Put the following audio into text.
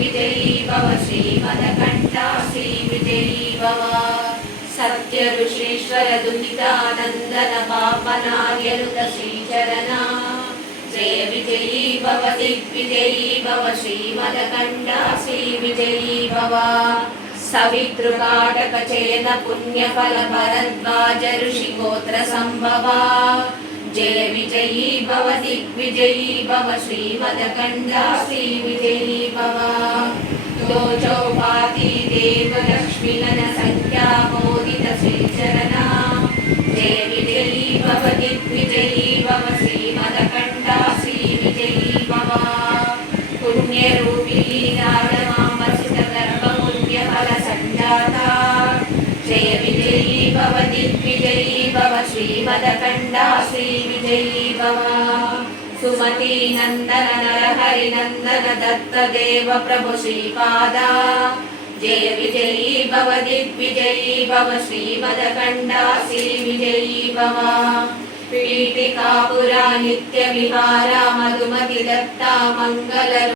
विजयी भव श्रीमदकण्ठा श्रीविजयी भव सत्य ऋषीश्वर दुहितानन्दन पापनार्यनुत श्रीचरणा जय विजयी भव दिग्विजयी भव श्रीमदकण्ठा श्रीविजयी भव सवितृकाटक चयन पुण्यफल भरद्वाज ऋषिगोत्र संभवा जय विजयी भव दिग्विजयी भव श्रीमदकण्ठा श्रीविजयी भव दो चौपाती देव लक्ष्मीनन संख्या मोदित श्रीचरणा जय विजयी भव दिग्विजयी भव श्रीमदकण्ठा श्रीविजयी भव पुण्यरूपिणी जय विजयी भव दिग्विजयी भव श्रीमदकण्ठा श्रीविजयी भव सुमती नंदन नरहरि नंदन दत्त देव प्रभु श्रीपादा जय विजयी भव दिग्विजयी भव श्रीमदकण्ठा श्रीविजयी भव पीठिकापुरा नित्य विहारा मधुमति दत्ता मंगल